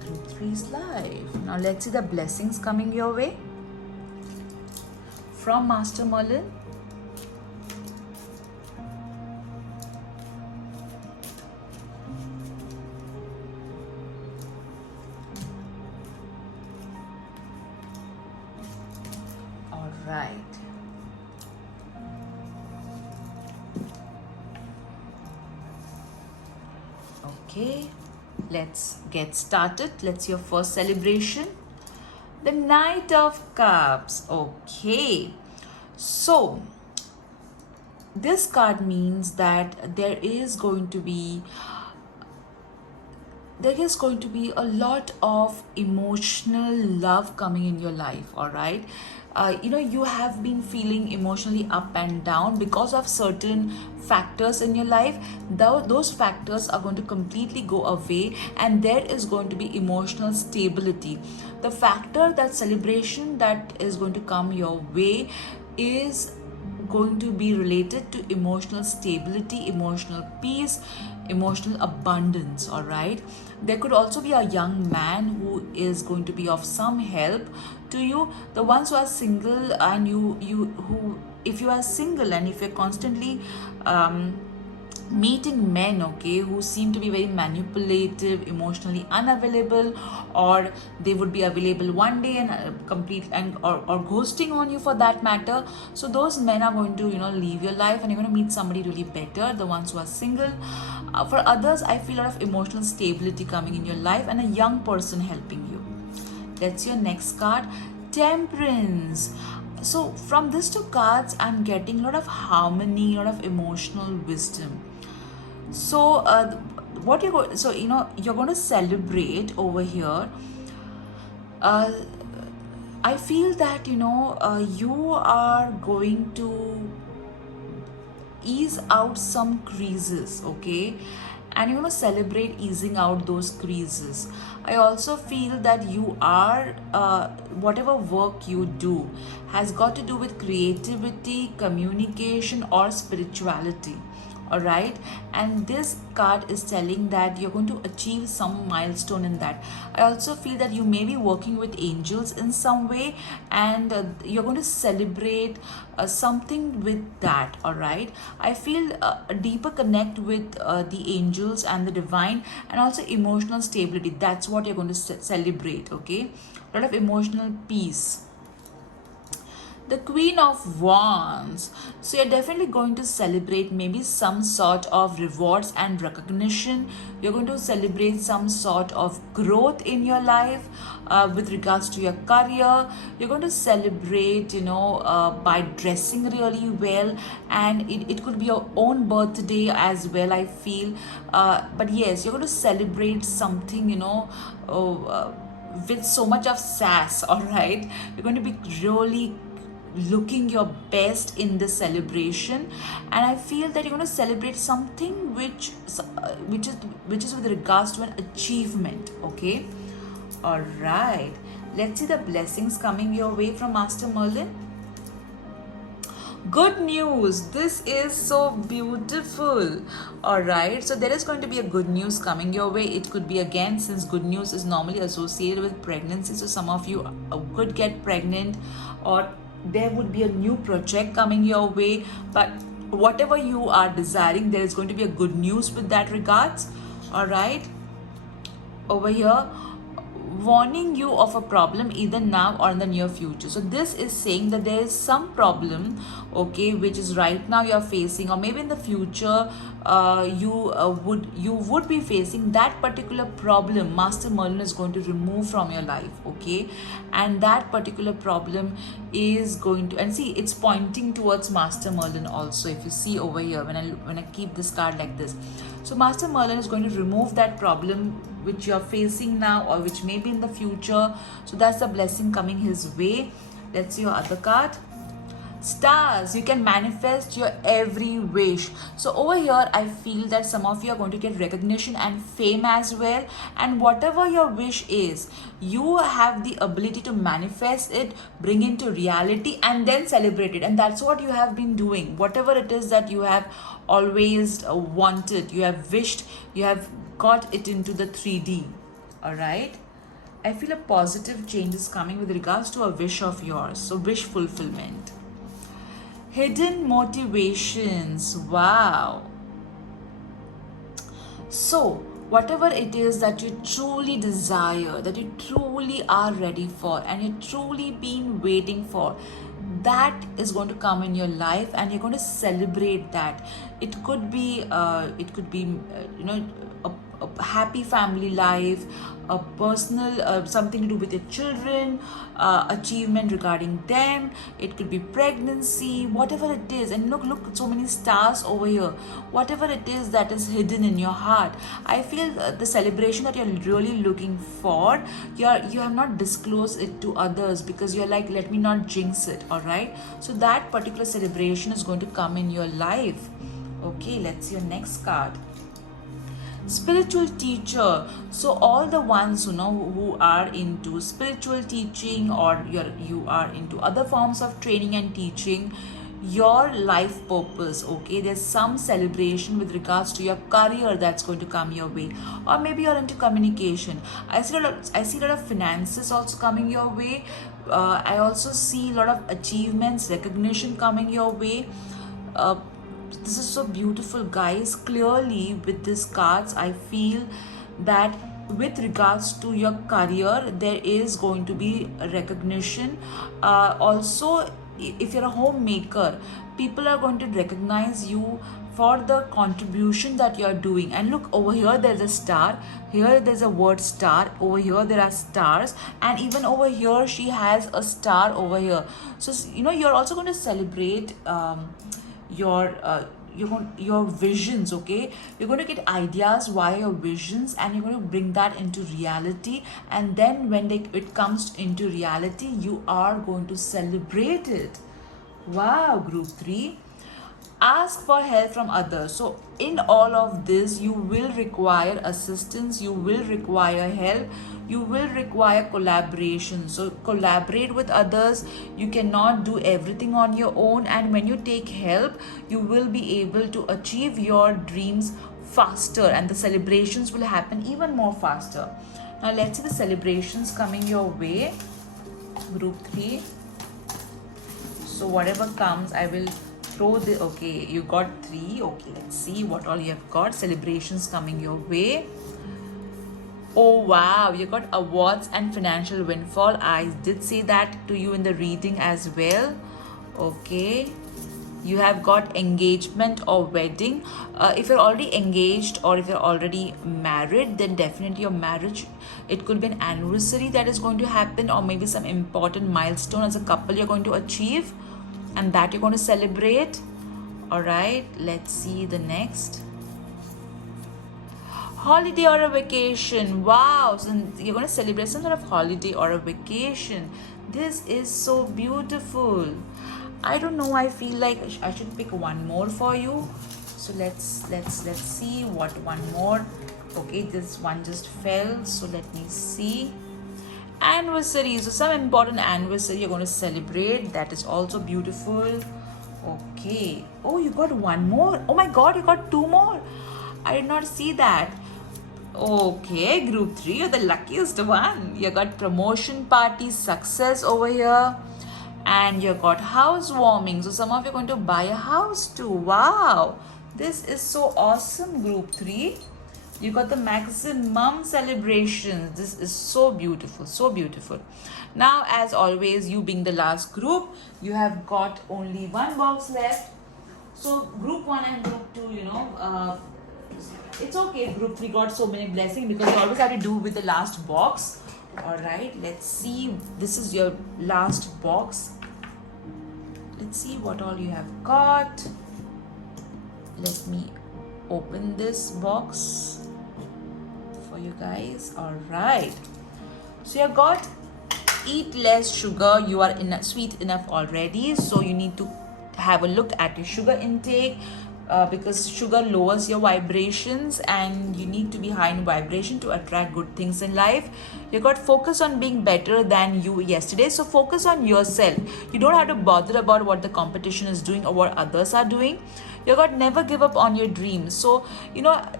Group 3's life. Now let's see the blessings coming your way from Master Merlin. All right. Okay, let's get started. Let's see your first celebration. The Knight of Cups. Okay, so this card means that there is going to be a lot of emotional love coming in your life. All right, you have been feeling emotionally up and down because of certain factors in your life. Those factors are going to completely go away, and there is going to be emotional stability. The factor, that celebration that is going to come your way is going to be related to emotional stability, emotional peace, emotional abundance. All right, there could also be a young man who is going to be of some help to you. The ones who are single, and if you are single and if you're constantly meeting men, okay, who seem to be very manipulative, emotionally unavailable, or they would be available one day and or ghosting on you for that matter. So those men are going to leave your life, and you're going to meet somebody really better, the ones who are single. For others, I feel a lot of emotional stability coming in your life and a young person helping you. That's your next card, Temperance. So from these two cards, I'm getting a lot of harmony, a lot of emotional wisdom. So what you're going, so you're going to celebrate over here. I feel that you are going to ease out some creases, okay, and you're going to celebrate easing out those creases. I also feel that you are whatever work you do has got to do with creativity, communication, or spirituality. All right, and this card is telling that you're going to achieve some milestone in that. I also feel that you may be working with angels in some way, and you're going to celebrate something with that. All right, I feel a deeper connect with the angels and the divine, and also emotional stability. That's what you're going to celebrate. Okay, a lot of emotional peace. The Queen of Wands. So you're definitely going to celebrate maybe some sort of rewards and recognition. You're going to celebrate some sort of growth in your life with regards to your career. You're going to celebrate, by dressing really well, and it could be your own birthday as well, I feel. But yes, you're going to celebrate something, with so much of sass. All right, you're going to be really looking your best in the celebration, and I feel that you're going to celebrate something which is with regards to an achievement. Okay, all right, let's see the blessings coming your way from Master Merlin. Good news, this is so beautiful. All right, so there is going to be a good news coming your way. It could be, again, since good news is normally associated with pregnancy, so some of you could get pregnant, or there would be a new project coming your way. But whatever you are desiring, there is going to be a good news with that regards. All right, over here, warning you of a problem either now or in the near future. So this is saying that there is some problem, okay, which is right now you're facing, or maybe in the future you would be facing that particular problem. Master Merlin is going to remove from your life, okay, and that particular problem is going to, and see, it's pointing towards Master Merlin also. If you see over here, when I keep this card like this, so Master Merlin is going to remove that problem which you are facing now, or which may be in the future. So that's the blessing coming his way. Let's see your other card. Stars, you can manifest your every wish. So over here I feel that some of you are going to get recognition and fame as well, and whatever your wish is, you have the ability to manifest it, bring into reality, and then celebrate it. And that's what you have been doing. Whatever it is that you have always wanted, you have wished, you have got it into the 3D. All right, I feel a positive change is coming with regards to a wish of yours. So wish fulfillment. Hidden motivations. Wow. So, whatever it is that you truly desire, that you truly are ready for, and you're truly been waiting for, that is going to come in your life, and you're going to celebrate that. It could be, a happy family life, a personal something to do with your children, achievement regarding them. It could be pregnancy, whatever it is. And look, so many stars over here. Whatever it is that is hidden in your heart, I feel the celebration that you're really looking for, you have not disclosed it to others because you're like, let me not jinx it. All right, so that particular celebration is going to come in your life. Okay, let's see your next card. Spiritual teacher. So all the ones who are into spiritual teaching, or you are into other forms of training and teaching, your life purpose, okay, there's some celebration with regards to your career that's going to come your way. Or maybe you're into communication. I see a lot of finances also coming your way. I also see a lot of achievements, recognition coming your way. This is so beautiful, guys. Clearly with these cards, I feel that with regards to your career, there is going to be a recognition. Also, if you're a homemaker, people are going to recognize you for the contribution that you're doing. And look, over here there's a star, here there's a word star, over here there are stars, and even over here she has a star over here. So you're also going to celebrate your visions. Okay, you're going to get ideas via your visions, and you're going to bring that into reality. And then when it comes into reality, you are going to celebrate it. Wow, group 3. Ask for help from others. So in all of this, you will require assistance, you will require help, you will require collaboration. So collaborate with others. You cannot do everything on your own, and when you take help, you will be able to achieve your dreams faster, and the celebrations will happen even more faster. Now let's see the celebrations coming your way, group 3. So whatever comes, I will throw the, okay, you got 3. Okay, let's see what all you have got. Celebrations coming your way. Oh wow, you got awards and financial windfall. I did say that to you in the reading as well. Okay, you have got engagement or wedding. If you're already engaged, or if you're already married, then definitely your marriage, it could be an anniversary that is going to happen, or maybe some important milestone as a couple you're going to achieve, and that you're going to celebrate. All right, let's see the next. Holiday or a vacation. Wow, so you're going to celebrate some sort of holiday or a vacation. This is so beautiful. I don't know, I feel like I should pick one more for you. So let's see what one more. Okay, this one just fell, so let me see. Anniversary. So some important anniversary you're going to celebrate. That is also beautiful. Okay. Oh, you got one more. Oh my god, you got 2 more. I did not see that. Okay, group 3, you're the luckiest one. You got promotion party success over here, and you got housewarming. So some of you are going to buy a house too. Wow, this is so awesome, group 3. You got the maximum celebrations. This is so beautiful, so beautiful. Now, as always, you being the last group, you have got only 1 box left. So group 1 and group 2, it's okay. Group 3 got so many blessings because you always have to do with the last box. All right, let's see. This is your last box. Let's see what all you have got. Let me open this box for you guys. All right, so you got eat less sugar. You are sweet enough already, so you need to have a look at your sugar intake, because sugar lowers your vibrations and you need to be high in vibration to attract good things in life. You got focus on being better than you yesterday, so focus on yourself. You don't have to bother about what the competition is doing or what others are doing. You got never give up on your dreams. So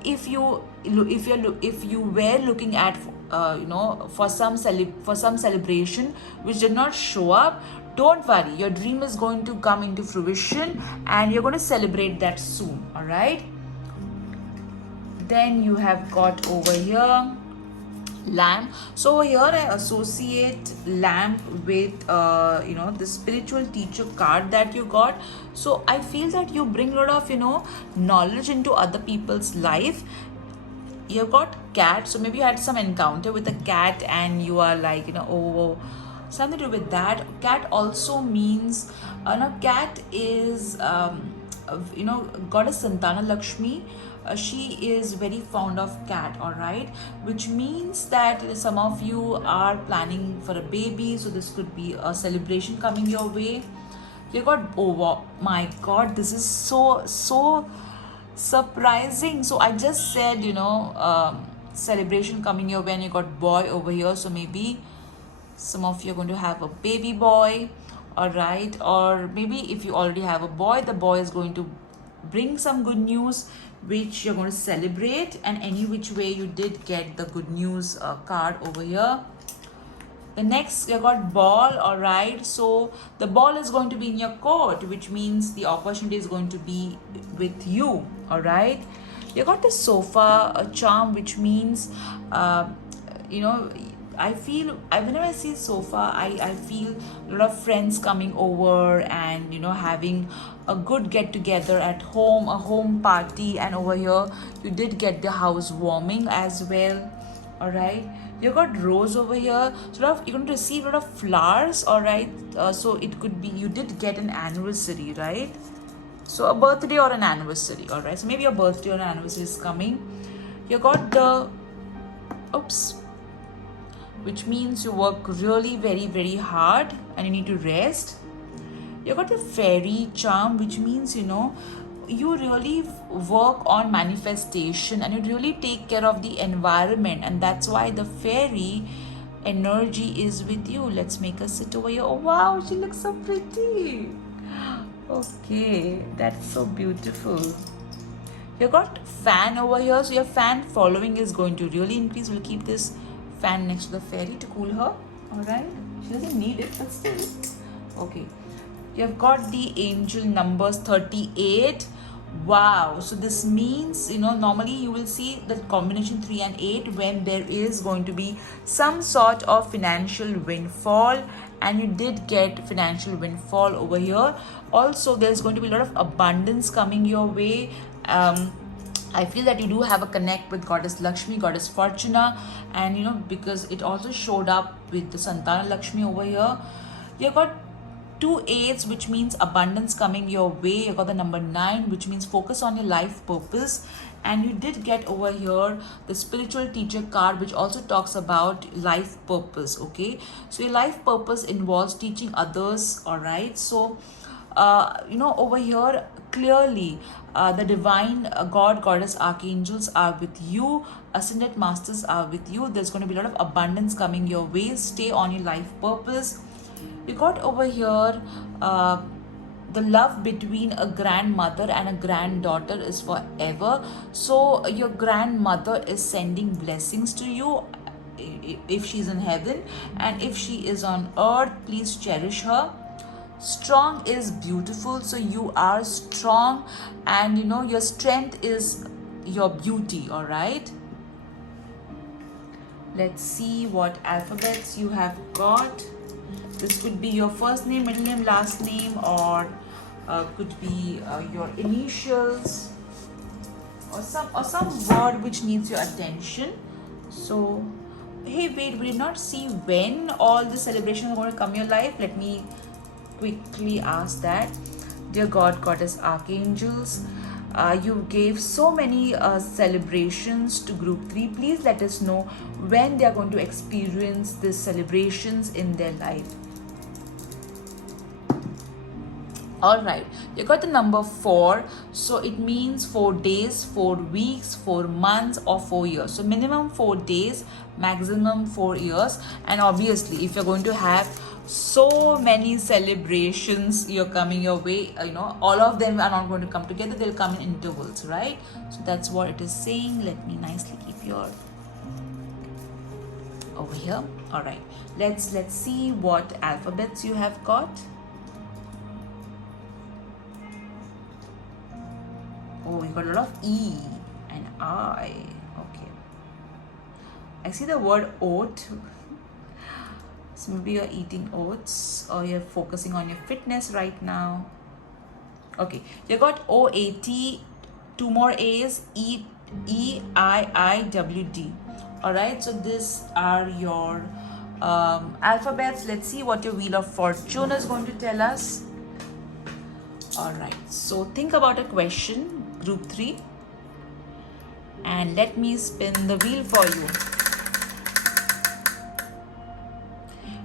if you were looking at for some celebration which did not show up, don't worry, your dream is going to come into fruition and you're going to celebrate that soon. All right, then you have got over here lamp. So over here I associate lamp with the spiritual teacher card that you got. So I feel that you bring a lot of knowledge into other people's life. You've got cat, so maybe you had some encounter with a cat and you are like something to do with that. Cat also means cat is goddess Santana Lakshmi. She is very fond of cat, all right, which means that some of you are planning for a baby, so this could be a celebration coming your way. You got, oh my god, this is so surprising. So I just said celebration coming your way, and you got boy over here, so maybe some of you are going to have a baby boy, all right, or maybe if you already have a boy, the boy is going to bring some good news which you're going to celebrate. And any which way you did get the good news card over here. The next, you got ball, all right, so the ball is going to be in your court, which means the opportunity is going to be with you, all right. You got the sofa charm, which means I feel, whenever I see sofa, I feel a lot of friends coming over and having a good get together at home, a home party. And over here you did get the house warming as well, all right. You got rose over here, so you're going to receive a lot of flowers, all right. So it could be you did get an anniversary, right? So a birthday or an anniversary, all right. So maybe your birthday or an anniversary is coming. You got the which means you work really very, very hard and you need to rest. You got the fairy charm, which means you really work on manifestation and you really take care of the environment, and that's why the fairy energy is with you. Let's make her sit over here. Oh wow, she looks so pretty. Okay, that's so beautiful. You got fan over here, so your fan following is going to really increase. We'll keep this fan next to the fairy to cool her, all right. She doesn't need it, but still. Okay, you have got the angel numbers 38. Wow, so this means normally you will see the combination 3 and 8 when there is going to be some sort of financial windfall, and you did get financial windfall over here. Also, there's going to be a lot of abundance coming your way. I feel that you do have a connect with goddess Lakshmi, goddess Fortuna, and because it also showed up with the Santana Lakshmi over here. You got 2 8s, which means abundance coming your way. You got the number 9, which means focus on your life purpose. And you did get over here the spiritual teacher card, which also talks about life purpose. Okay, so your life purpose involves teaching others, all right. So over here clearly the divine god, goddess, archangels are with you, ascended masters are with you. There's going to be a lot of abundance coming your way. Stay on your life purpose. You got over here the love between a grandmother and a granddaughter is forever. So your grandmother is sending blessings to you if she's in heaven, and if she is on earth, please cherish her. Strong is beautiful, so you are strong, and your strength is your beauty, all right. Let's see what alphabets you have got. This could be your first name, middle name, last name, or could be your initials, or some word which needs your attention. So hey, wait, we did not see when all the celebrations are going to come your life. Let me quickly ask that. Dear God, goddess, archangels, You gave so many celebrations to group 3. Please let us know when they are going to experience these celebrations in their life. All right, you got the number 4, so it means 4 days, 4 weeks, 4 months, or 4 years. So minimum 4 days, maximum 4 years. And obviously if you're going to have so many celebrations you're coming your way, all of them are not going to come together, they'll come in intervals, right? So that's what it is saying. Let me nicely keep your over here. All right, let's see what alphabets you have got. Oh, you got a lot of E and I. Okay. I see the word oat. So maybe you're eating oats or you're focusing on your fitness right now. Okay. You got OAT, 2 more A's, EIIWD. Alright. So these are your alphabets. Let's see what your Wheel of Fortune is going to tell us. Alright. So think about a question, group 3, and let me spin the wheel for you.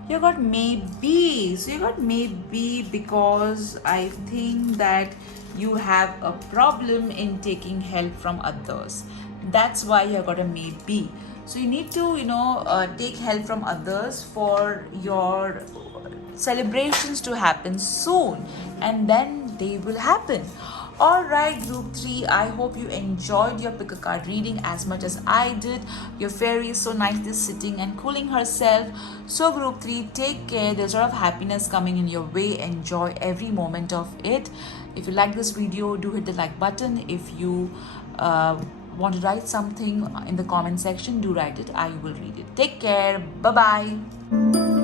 You got maybe. So you got maybe because I think that you have a problem in taking help from others. That's why you got a maybe. So you need to take help from others for your celebrations to happen soon, and then they will happen. Alright, group 3, I hope you enjoyed your pick a card reading as much as I did. Your fairy is so nicely sitting and cooling herself. So group 3, take care. There's a lot of happiness coming in your way. Enjoy every moment of it. If you like this video, do hit the like button. If you want to write something in the comment section, do write it. I will read it. Take care. Bye-bye.